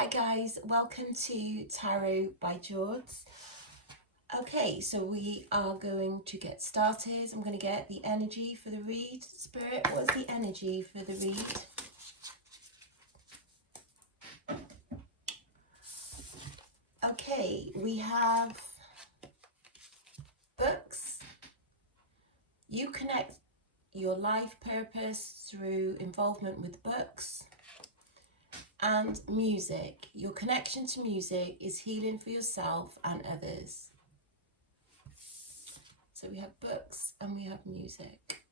Hi guys, welcome to Tarot by George. Okay, so we are going to get started. I'm going to get the energy for the read. Spirit, what is the energy for the read? Okay, we have books. You connect your life purpose through involvement with books. And music. Your connection to music is healing for yourself and others. So we have books and we have music.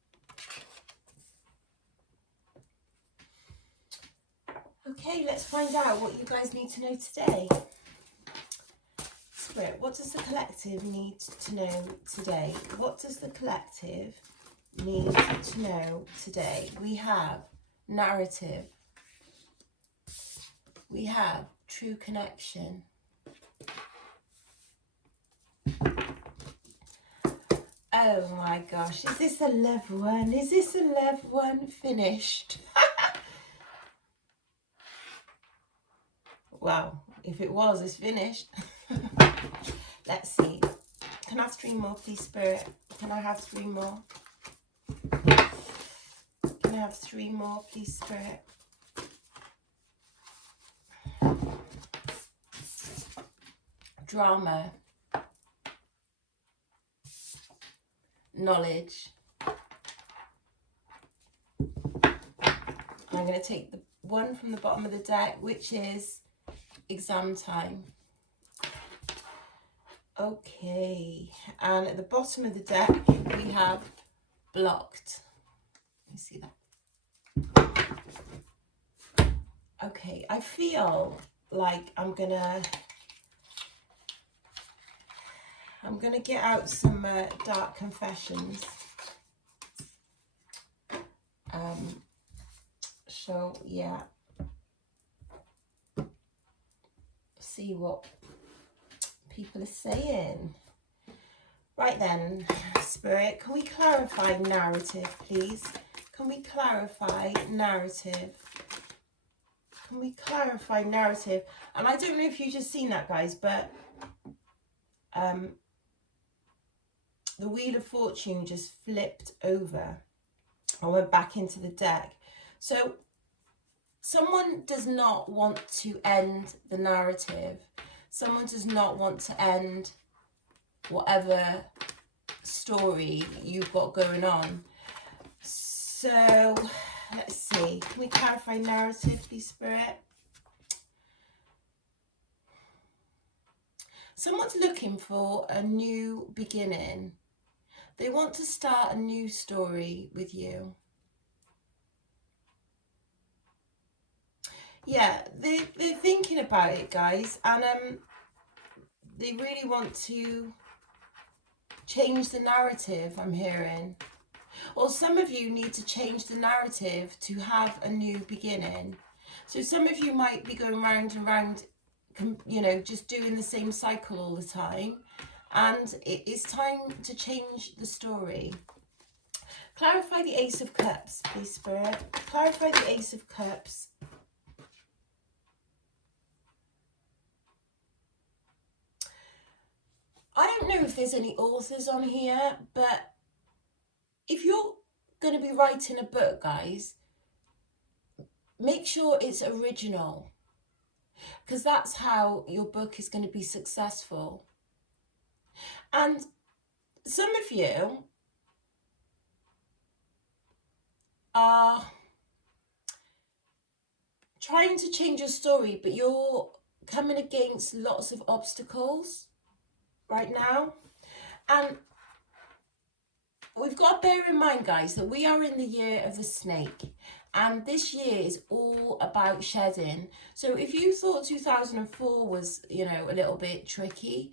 Okay, let's find out what you guys need to know today. Spirit, what does the collective need to know today? What does the collective need to know today? We have narrative. We have true connection. Oh my gosh, is this a love one? Is this a love one finished? Well, if it was, it's finished. Let's see. Can I have 3 more, please, Spirit? Can I have 3 more? Can I have 3 more, please, Spirit? Drama. Knowledge. I'm going to take the one from the bottom of the deck, which is exam time. Okay, and at the bottom of the deck we have blocked. Let me see that. Okay, I feel like I'm gonna get out some dark confessions. So yeah, see what people are saying. Right then, Spirit, can we clarify narrative, please? Can we clarify narrative? Can we clarify narrative? And I don't know if you just seen that, guys, but the Wheel of Fortune just flipped over. I went back into the deck. So someone does not want to end the narrative. Someone does not want to end whatever story you've got going on. So let's see. Can we clarify narrative, please, Spirit? Someone's looking for a new beginning. They want to start a new story with you. Yeah, they're thinking about it, guys, and they really want to change the narrative, I'm hearing. Or some of you need to change the narrative to have a new beginning. So some of you might be going round and round, you know, just doing the same cycle all the time. And it is time to change the story. Clarify the Ace of Cups, please, Spirit. Clarify the Ace of Cups. I don't know if there's any authors on here, but if you're going to be writing a book, guys, make sure it's original, because that's how your book is going to be successful. And some of you are trying to change your story, but you're coming against lots of obstacles right now. And we've got to bear in mind, guys, that we are in the year of the snake. And this year is all about shedding. So if you thought 2004 was, you know, a little bit tricky,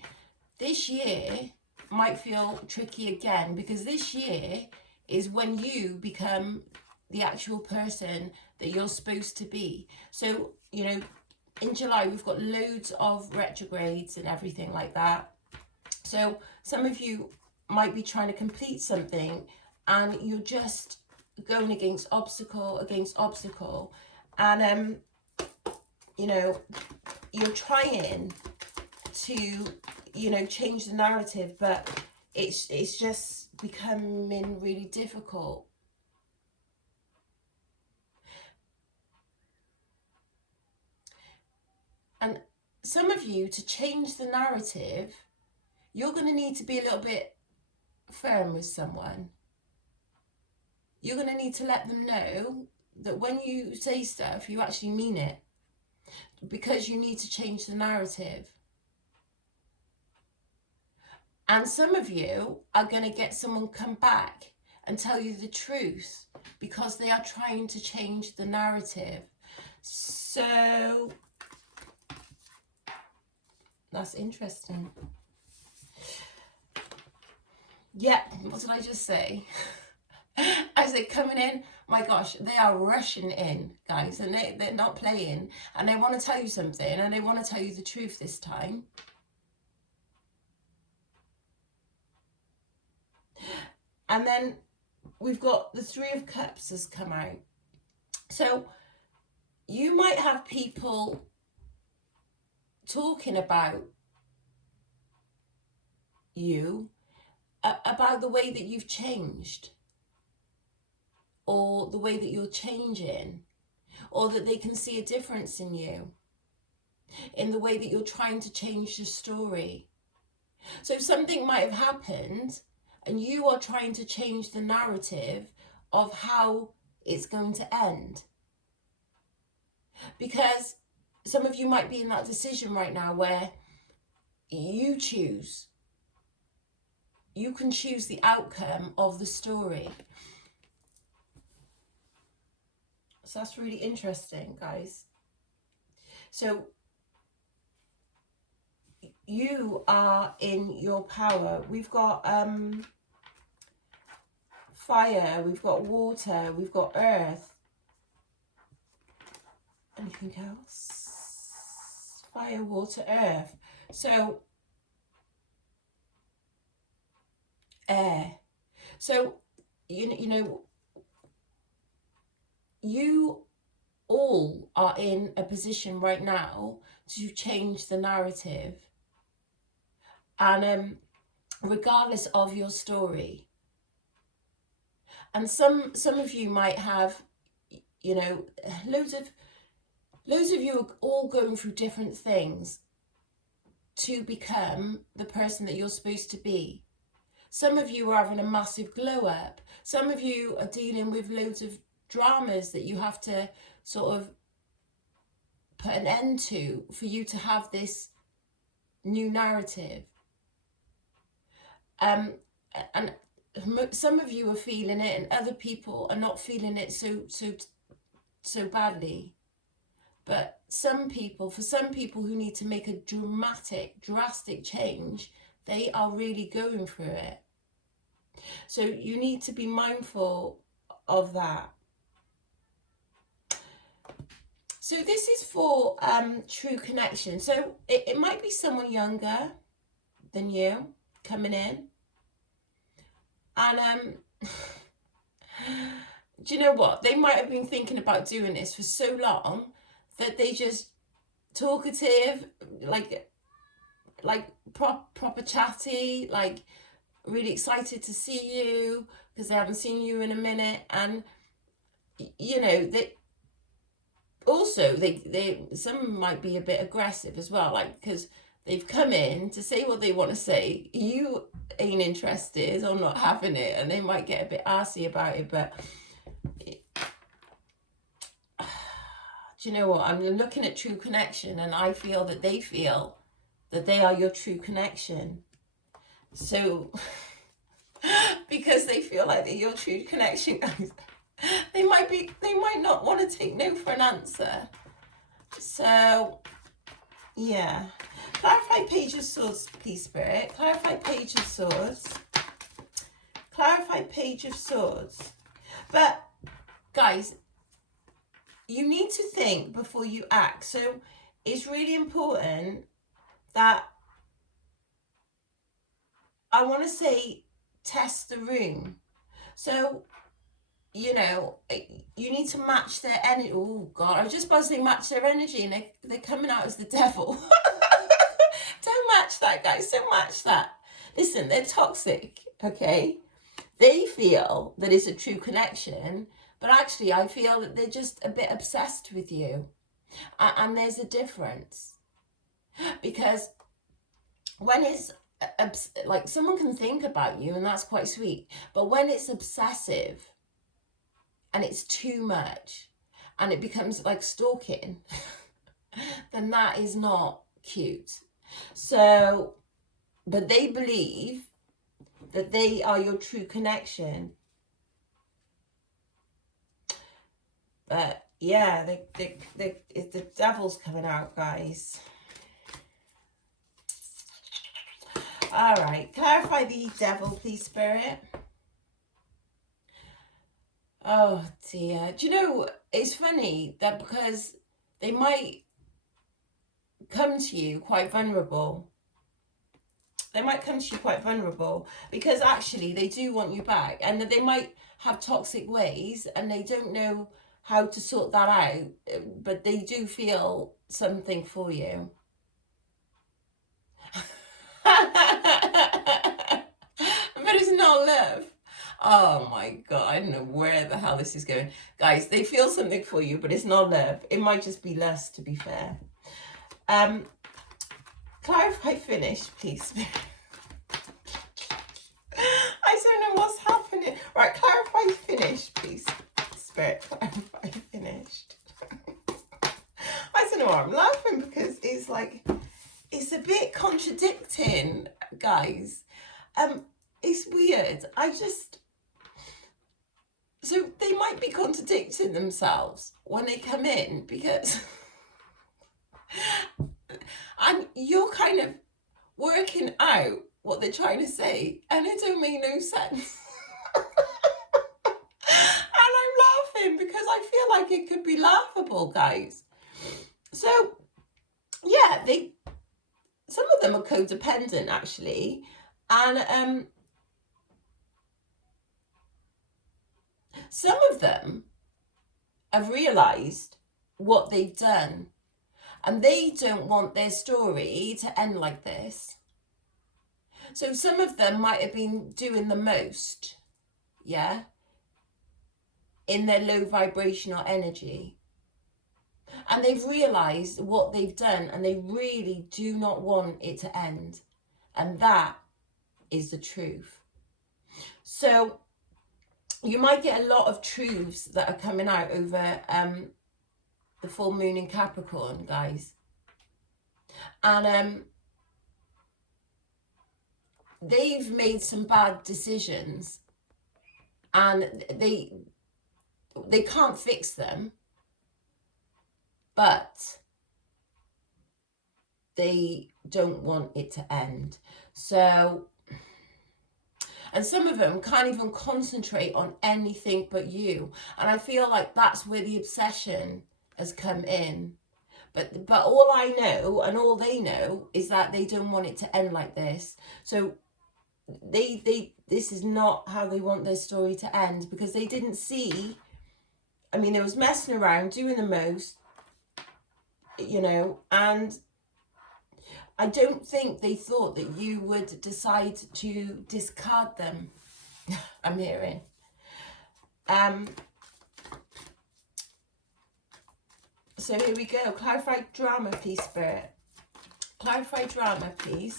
this year might feel tricky again, because this year is when you become the actual person that you're supposed to be. So, you know, in July, we've got loads of retrogrades and everything like that. So some of you might be trying to complete something and you're just going against obstacle. And, you know, you're trying to, you know, change the narrative, but it's just becoming really difficult. And some of you, to change the narrative, you're going to need to be a little bit firm with someone. You're going to need to let them know that when you say stuff, you actually mean it, because you need to change the narrative. And some of you are going to get someone come back and tell you the truth because they are trying to change the narrative. So that's interesting. Yeah, what did I just say? I said coming in, my gosh, they are rushing in, guys, and they're not playing, and they want to tell you something, and they want to tell you the truth this time. And then we've got the Three of Cups has come out. So you might have people talking about you, about the way that you've changed, or the way that you're changing, or that they can see a difference in you, in the way that you're trying to change the story. So something might have happened and you are trying to change the narrative of how it's going to end. Because some of you might be in that decision right now where you choose. You can choose the outcome of the story. So that's really interesting, guys. So you are in your power. We've got fire, we've got water, we've got earth. Anything else? Fire, water, earth. So air. So you know, you all are in a position right now to change the narrative, and regardless of your story. And some of you might have, you know, loads of you are all going through different things to become the person that you're supposed to be. Some of you are having a massive glow up. Some of you are dealing with loads of dramas that you have to sort of put an end to for you to have this new narrative. And some of you are feeling it and other people are not feeling it so badly. But for some people who need to make a drastic change, they are really going through it. So you need to be mindful of that. So this is for true connection. So it might be someone younger than you coming in. And do you know what? They might have been thinking about doing this for so long that they just talkative, like proper chatty, like really excited to see you because they haven't seen you in a minute. And you know, they some might be a bit aggressive as well, like because they've come in to say what they want to say. You ain't interested or not having it, and they might get a bit arsy about it. But do you know what? I'm looking at true connection, and I feel that they feel that they are your true connection. So because they feel like they're your true connection, guys, they might not want to take no for an answer. So yeah, clarify Page of Swords, please, Spirit. Clarify Page of Swords. Clarify Page of Swords. But guys, you need to think before you act. So it's really important that, I want to say, test the room. So you know, you need to match their energy. Oh God, I was just about to say match their energy, and they're coming out as the devil. Don't match that, guys. Don't match that. Listen, they're toxic, okay? They feel that it's a true connection, but actually I feel that they're just a bit obsessed with you. And there's a difference. Because when it's like, someone can think about you and that's quite sweet, but when it's obsessive and it's too much and it becomes like stalking, then that is not cute. So, but they believe that they are your true connection. But yeah, the devil's coming out, guys. All right, clarify the devil, please, Spirit. Oh dear. Do you know, it's funny that because they might come to you quite vulnerable. They might come to you quite vulnerable because actually they do want you back, and they might have toxic ways and they don't know how to sort that out, but they do feel something for you. But it's not love. Oh my God, I don't know where the hell this is going. Guys, they feel something for you, but it's not love. It might just be lust, to be fair. Clarify finish, please. I don't know what's happening. Right, clarify finish, please. Spirit, clarify finished. I don't know why I'm laughing, because it's like, it's a bit contradicting, guys. It's weird. So they might be contradicting themselves when they come in, because and you're kind of working out what they're trying to say, and it don't make no sense. And I'm laughing because I feel like it could be laughable, guys. So yeah, some of them are codependent, actually, and some of them have realized what they've done, and they don't want their story to end like this. So some of them might have been doing the most, yeah, in their low vibrational energy. And they've realized what they've done, and they really do not want it to end. And that is the truth. So you might get a lot of truths that are coming out over the full moon in Capricorn, guys. And they've made some bad decisions, and they can't fix them, but they don't want it to end. So, and some of them can't even concentrate on anything but you. And I feel like that's where the obsession has come in. But all I know, and all they know, is that they don't want it to end like this. So this is not how they want their story to end, because they didn't see. I mean, they was messing around, doing the most, you know, and I don't think they thought that you would decide to discard them. I'm hearing. So here we go. Clarify drama, please, Spirit. Clarify drama, please.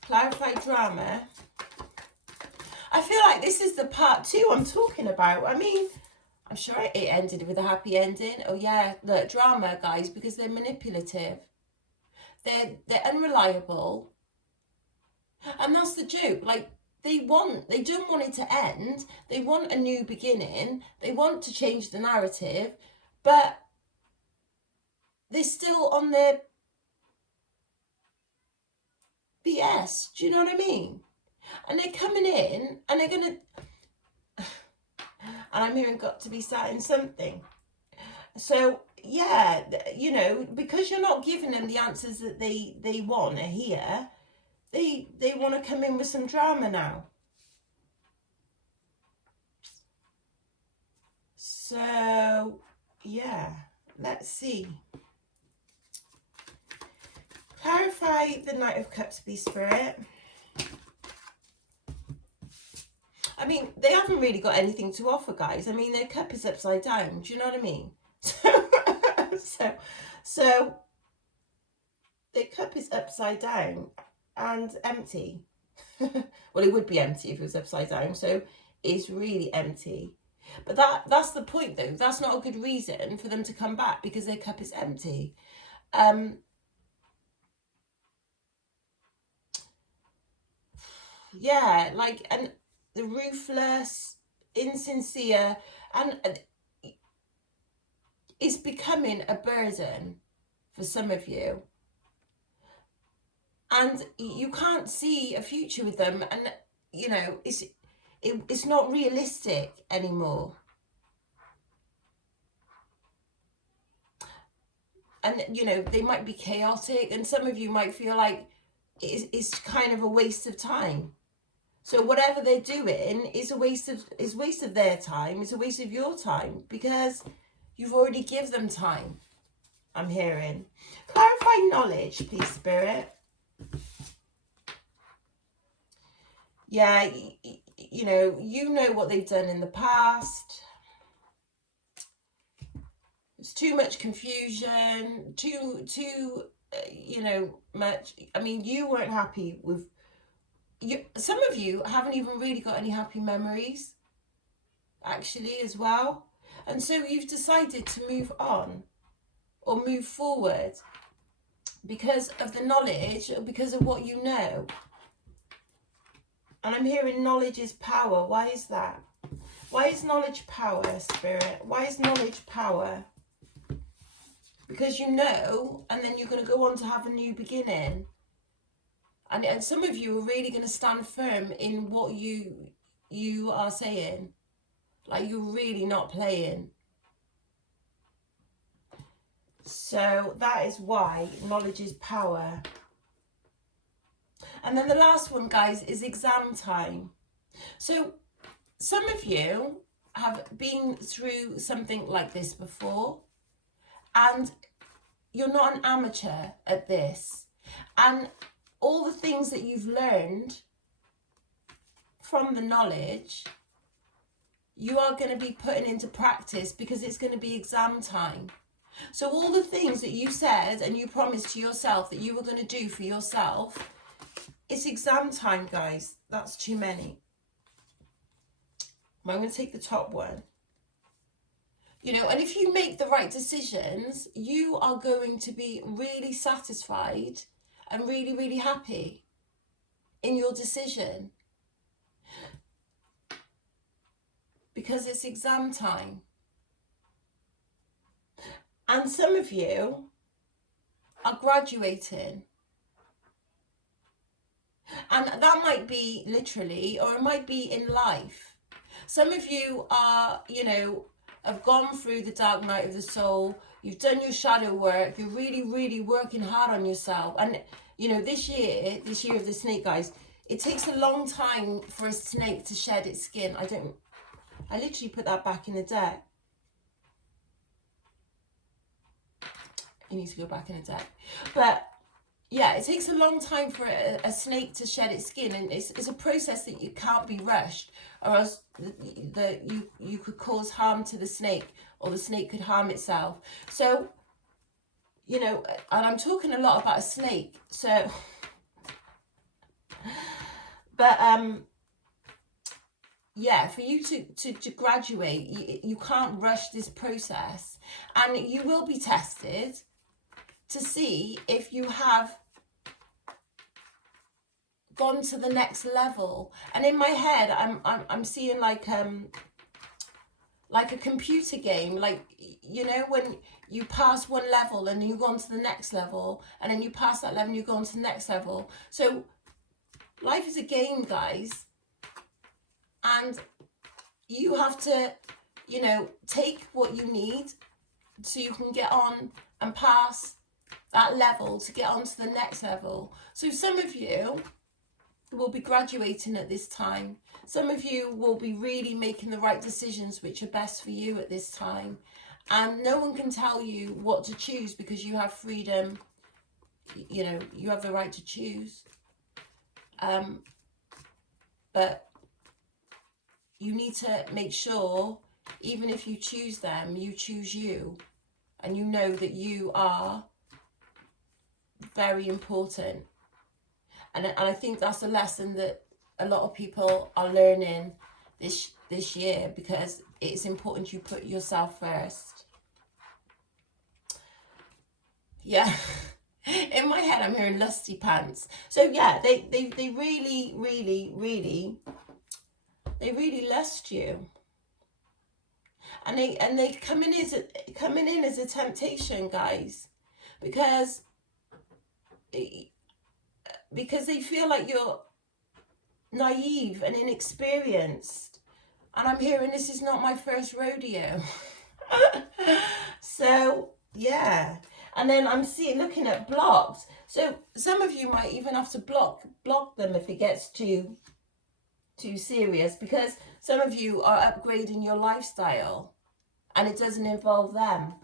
Clarify drama. I feel like this is the part 2 I'm talking about. I mean, I'm sure it ended with a happy ending. Oh yeah, the drama, guys, because they're manipulative. They're unreliable. And that's the joke. Like, they don't want it to end. They want a new beginning. They want to change the narrative, but they're still on their BS. Do you know what I mean? And they're coming in and they're going to... And I'm hearing got to be sat in something. So, yeah, you know, because you're not giving them the answers that they want to hear, they want to come in with some drama now. So, yeah, let's see. Clarify the Knight of Cups, be Spirit. I mean, they haven't really got anything to offer, guys. I mean, their cup is upside down. Do you know what I mean? So their cup is upside down and empty. Well, it would be empty if it was upside down. So it's really empty. But that's the point, though. That's not a good reason for them to come back, because their cup is empty. Yeah, like, and the ruthless, insincere, and it's becoming a burden for some of you. And you can't see a future with them, and you know, it's not realistic anymore. And you know, they might be chaotic, and some of you might feel like it's kind of a waste of time. So whatever they're doing is a waste of their time. It's a waste of your time, because you've already given them time. I'm hearing. Clarify knowledge, please, Spirit. Yeah, you know what they've done in the past. There's too much confusion, too much. I mean, you weren't happy with some of you haven't even really got any happy memories, actually, as well. And so you've decided to move on or move forward because of the knowledge, or because of what you know. And I'm hearing knowledge is power. Why is that? Why is knowledge power, Spirit? Why is knowledge power? Because you know, and then you're going to go on to have a new beginning. And some of you are really going to stand firm in what you are saying. Like, you're really not playing. So that is why knowledge is power. And then the last one, guys, is exam time. So some of you have been through something like this before, and you're not an amateur at this. And all the things that you've learned from the knowledge, you are going to be putting into practice, because it's going to be exam time. So all the things that you said and you promised to yourself that you were going to do for yourself, it's exam time, guys. That's too many. I'm going to take the top one. You know, and if you make the right decisions, you are going to be really satisfied and really, really happy in your decision, because it's exam time. And some of you are graduating. And that might be literally, or it might be in life. Some of you are, have gone through the dark night of the soul. You've done your shadow work. You're really, really working hard on yourself. And, this year of the snake, guys, it takes a long time for a snake to shed its skin. I literally put that back in the deck. You need to go back in the deck. But yeah, it takes a long time for a snake to shed its skin, and it's a process that you can't be rushed, or else you could cause harm to the snake, or the snake could harm itself. So, and I'm talking a lot about a snake. So, but yeah, for you to graduate, you can't rush this process, and you will be tested to see if you have gone to the next level. And in my head, I'm seeing like a computer game, like, when you pass one level and you go on to the next level, and then you pass that level and you go on to the next level. So life is a game, guys, and you have to take what you need so you can get on and pass that level to get on to the next level. So some of you will be graduating at this time. Some of you will be really making the right decisions which are best for you at this time. And no one can tell you what to choose because you have freedom. You know, you have the right to choose. But you need to make sure, even if you choose them, you choose you. And you know that you are very important. And I think that's a lesson that a lot of people are learning this year, because it's important you put yourself first. Yeah. In my head, I'm hearing lusty pants. So yeah, they really, really, really, they really lust you. And they coming in as a temptation, guys, because they feel like you're naive and inexperienced. And I'm hearing this is not my first rodeo. So yeah. And then I'm looking at blocks. So some of you might even have to block them if it gets too serious, because some of you are upgrading your lifestyle and it doesn't involve them.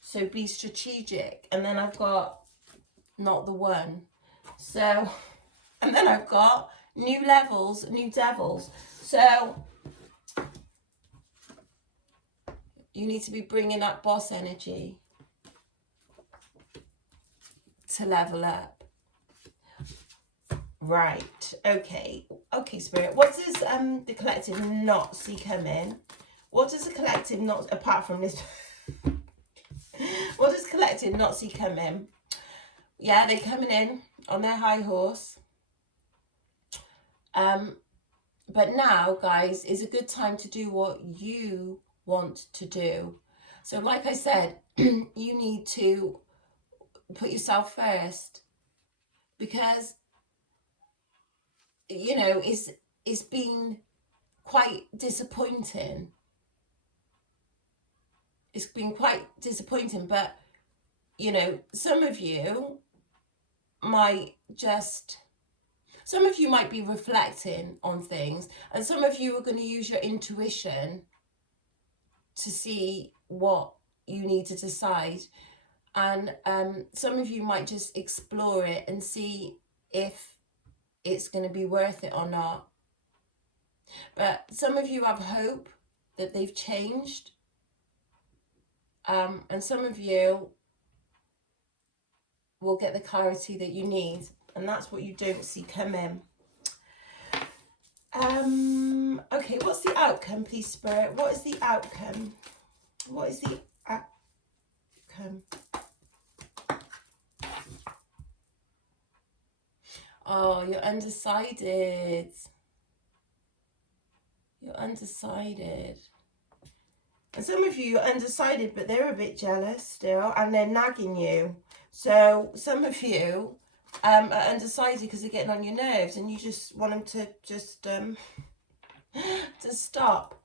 So be strategic. And then I've got not the one. So, and then I've got new levels, new devils. So you need to be bringing that boss energy to level up. Right. Okay, Spirit. What does the collective not see coming? What does the collective not, apart from this, what does collective not see coming? Yeah, they're coming in on their high horse. But now, guys, is a good time to do what you want to do. So like I said, you need to put yourself first, because, you know, it's been quite disappointing. It's been quite disappointing, but, you know, some of you might be reflecting on things, and some of you are going to use your intuition to see what you need to decide. And some of you might just explore it and see if it's going to be worth it or not. But some of you have hope that they've changed. And some of you will get the clarity that you need. And that's what you don't see come in. Okay, what's the outcome, please, Spirit? What is the outcome? What is the outcome? Oh, you're undecided. You're undecided. And some of you are undecided, but they're a bit jealous still, and they're nagging you. So some of you are undecided because they're getting on your nerves, and you just want them to just to stop.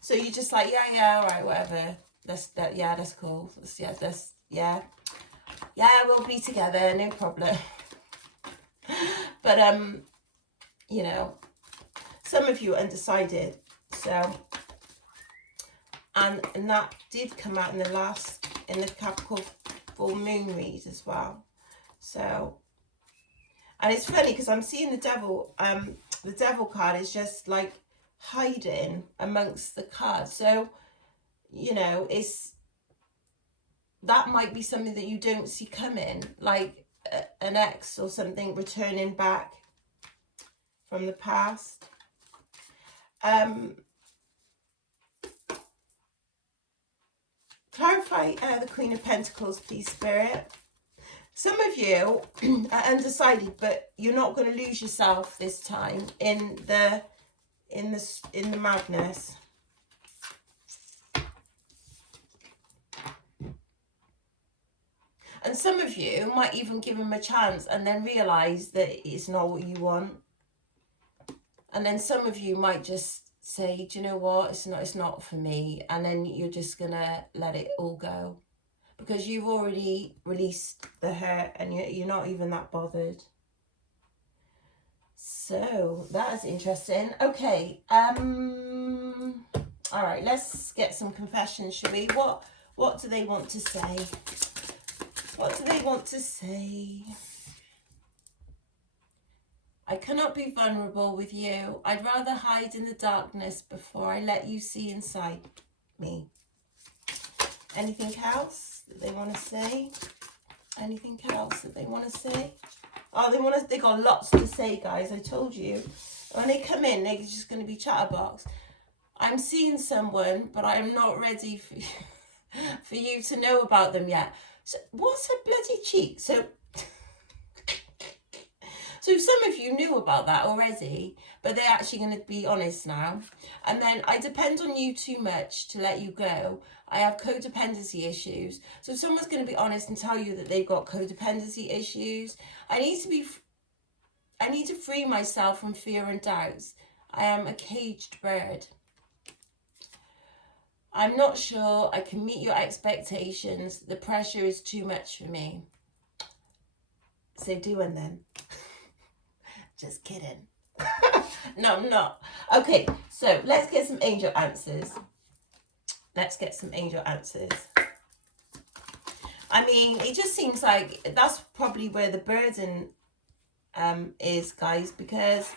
So you're just like, yeah, all right, whatever. That's cool. We'll be together, no problem. But you know, some of you are undecided. So, and that did come out in the Capricorn full moon read as well. So, and it's funny because I'm seeing the devil card is just like hiding amongst the cards. So, you know, that might be something that you don't see coming, like an ex or something returning back from the past. Clarify the Queen of Pentacles, please, Spirit. Some of you are undecided, but you're not going to lose yourself this time in the madness. And some of you might even give him a chance and then realise that it's not what you want. And then some of you might just say, do you know what, it's not for me. And then you're just going to let it all go. Because you've already released the hurt and you're not even that bothered. So that is interesting. Okay. All right, let's get some confessions, shall we? What do they want to say? What do they want to say? I cannot be vulnerable with you. I'd rather hide in the darkness before I let you see inside me. Anything else that they want to say? Anything else that they want to say? Oh, they got lots to say, guys. I told you. When they come in, they're just going to be chatterbox. I'm seeing someone, but I'm not ready for you to know about them yet. So what's a bloody cheat? So some of you knew about that already, but they're actually going to be honest now. And then I depend on you too much to let you go. I have codependency issues. So if someone's going to be honest and tell you that they've got codependency issues, I need to free myself from fear and doubts. I am a caged bird. I'm not sure I can meet your expectations. The pressure is too much for me. Say doing then. Just kidding. No, I'm not. Okay, so let's get some angel answers. Let's get some angel answers. I mean, it just seems like that's probably where the burden is, guys, because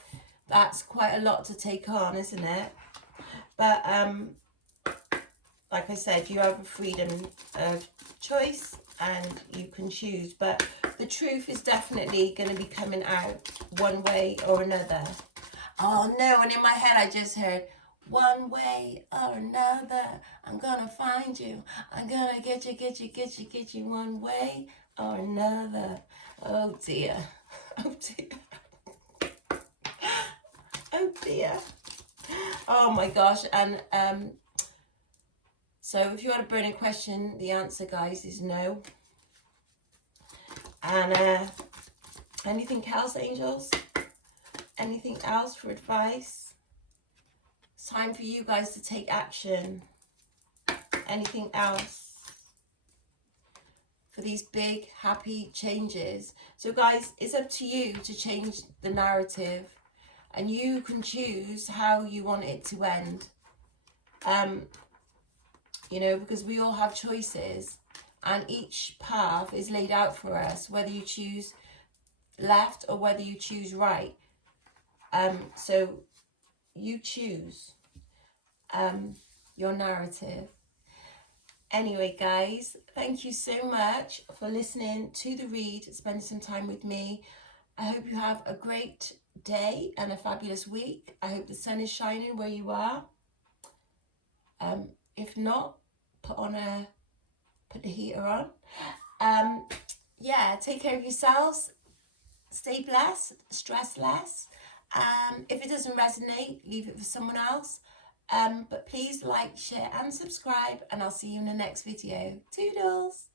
that's quite a lot to take on, isn't it? But like I said, you have a freedom of choice and you can choose, but the truth is definitely going to be coming out one way or another. Oh no, and in my head I just heard, one way or another, I'm gonna find you. I'm gonna get you one way or another. Oh dear. Oh dear. Oh dear. Oh my gosh. And so if you had a burning question, the answer, guys, is no. And anything else, angels? Anything else for advice? It's time for you guys to take action. Anything else for these big, happy changes? So, guys, it's up to you to change the narrative, and you can choose how you want it to end. You know, because we all have choices, and each path is laid out for us, whether you choose left or whether you choose right. So you choose your narrative. Anyway, guys, thank you so much for listening to the read, spending some time with me. I hope you have a great day and a fabulous week. I hope the sun is shining where you are. If not, put the heater on. Yeah, take care of yourselves. Stay blessed, stress less. If it doesn't resonate, leave it for someone else. But please like, share and subscribe, and I'll see you in the next video. Toodles!